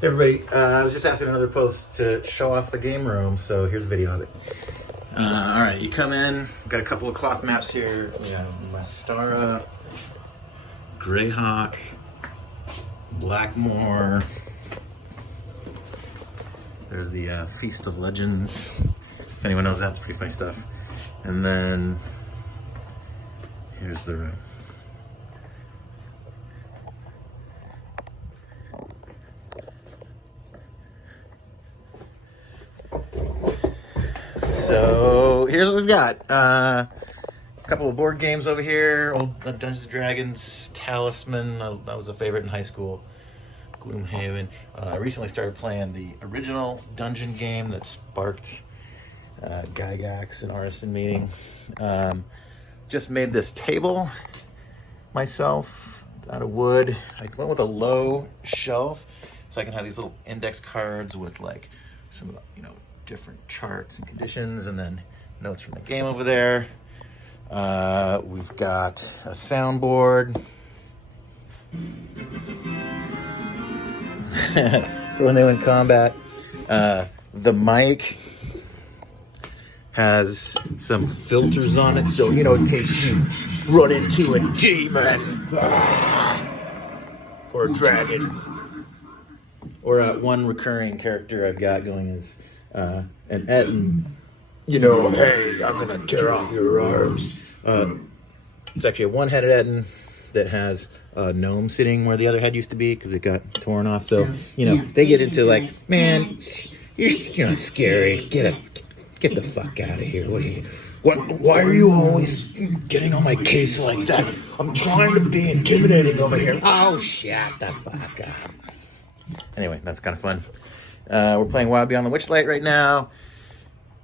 Hey everybody, I was just asking another post to show off the game room, so here's a video of it. Alright, you come in, got a couple of cloth maps here. We got Mastara, Greyhawk, Blackmore. There's the Feast of Legends. If anyone knows that, it's pretty funny stuff. And then here's the room. So here's what we've got. A couple of board games over here. Old Dungeons & Dragons, Talisman. That was a favorite in high school. Gloomhaven. I recently started playing the original dungeon game that sparked Gygax and Artisan meeting. Just made this table myself out of wood. I went with a low shelf so I can have these little index cards with like some, different charts and conditions, and then notes from the game over there. We've got a soundboard for when they win combat. The mic has some filters on it, so in case you run into a demon or a dragon, or one recurring character I've got going is an Etten. Hey, I'm gonna tear off your arms. It's actually a one-headed Etten that has a gnome sitting where the other head used to be because it got torn off. So they get into like, man, you're not scary. Get the fuck out of here. Why are you always getting on my case like that? I'm trying to be intimidating over here. Oh, shut the fuck up. Anyway, that's kind of fun. We're playing Wild Beyond the Witchlight right now.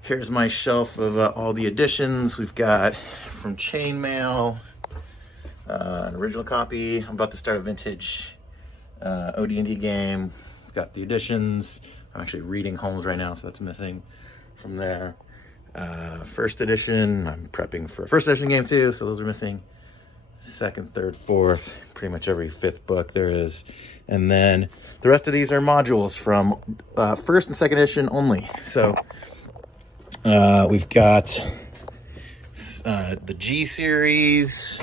Here's my shelf of all the editions. We've got from Chainmail, an original copy. I'm about to start a vintage OD&D game. We've got the editions. I'm actually reading Holmes right now, so that's missing from there. First edition, I'm prepping for a first edition game too, so those are missing. Second, third, fourth, pretty much every fifth book there is. And then the rest of these are modules from first and second edition only. So we've got the G series,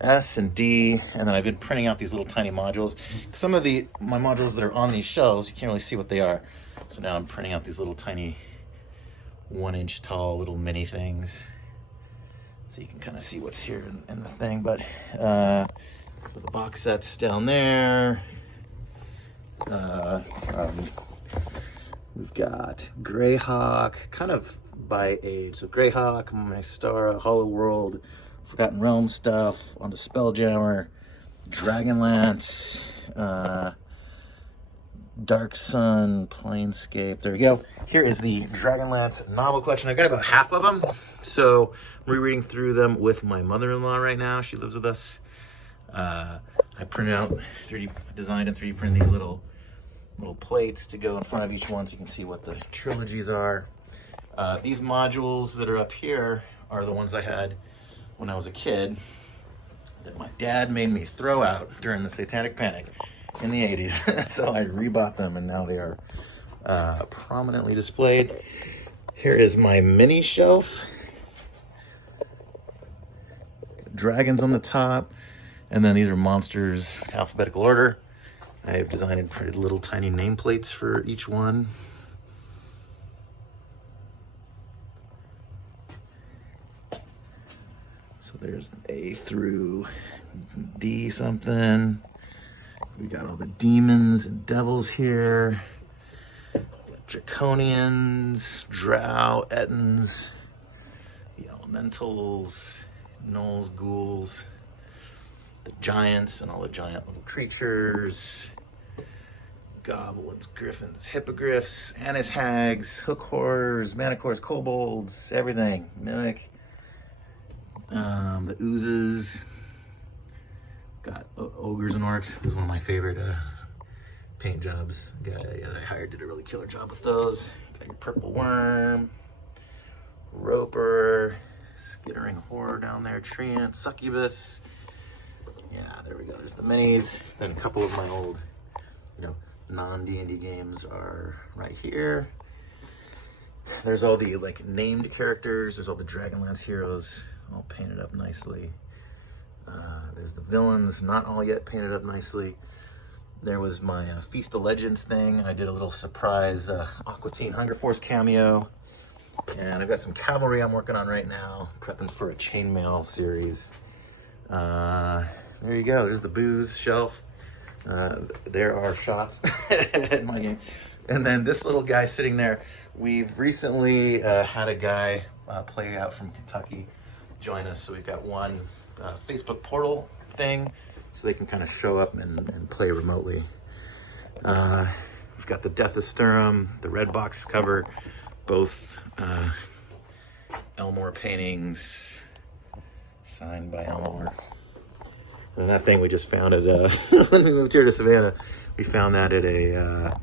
S and D, and then I've been printing out these little tiny modules. Some of my modules that are on these shelves, you can't really see what they are. So now I'm printing out these little tiny 1-inch tall little mini things. So you can kind of see what's here in the thing. But so the box set's down there. We've got Greyhawk, kind of by age. So Greyhawk, Mystara, Hollow World, Forgotten Realms stuff, onto Spelljammer, Dragonlance, Dark Sun, Planescape. There we go. Here is the Dragonlance novel collection. I got about half of them, so I'm rereading through them with my mother-in-law right now. She lives with us. I printed out, designed and 3D printed these little plates to go in front of each one so you can see what the trilogies are. These modules that are up here are the ones I had when I was a kid that my dad made me throw out during the Satanic Panic in the 80s. So I rebought them and now they are prominently displayed. Here is my mini shelf. Dragons on the top. And then these are monsters, alphabetical order. I have designed and printed little tiny nameplates for each one. So there's A through D something. We got all the demons and devils here. Draconians, Drow, Ettins, the elementals, gnolls, ghouls, the giants and all the giant little creatures, goblins, griffins, hippogriffs, annis hags, hook horrors, manticores, kobolds, everything, mimic, the oozes, got ogres and orcs. This is one of my favorite paint jobs. The guy that I hired did a really killer job with those. Got your purple worm, roper, skittering horror down there, treant, succubus. Yeah, there we go. There's the minis. Then a couple of my old, non-D&D games are right here. There's all the like named characters. There's all the Dragonlance heroes all painted up nicely. There's the villains, not all yet painted up nicely. There was my Feast of Legends thing. I did a little surprise Aqua Teen Hunger Force cameo. And I've got some cavalry I'm working on right now, prepping for a chainmail series. There you go. There's the booze shelf. There are shots in my game. And then this little guy sitting there, we've recently had a guy play out from Kentucky join us. So we've got one Facebook portal thing so they can kind of show up and play remotely. We've got the Death of Sturm, the red box cover, both Elmore paintings signed by Elmore. And that thing we just found at when we moved here to Savannah, we found that at a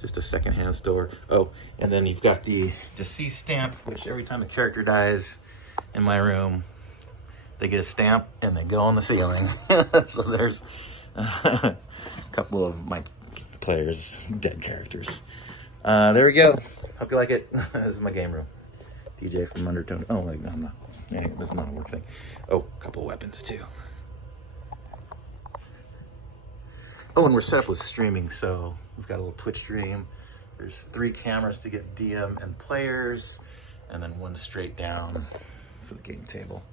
just a secondhand store. Oh, and then you've got the deceased stamp, which every time a character dies in my room, they get a stamp and they go on the ceiling. So there's a couple of my players' dead characters. There we go. Hope you like it. This is my game room. DJ from Undertone. Oh, wait, no, I'm not. Yeah, this is not a work thing. Oh, a couple of weapons too. Oh, and we're set up with streaming, so we've got a little Twitch stream. There's 3 cameras to get DM and players, and then 1 straight down for the game table.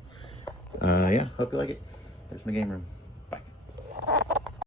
Yeah, hope you like it. There's my game room.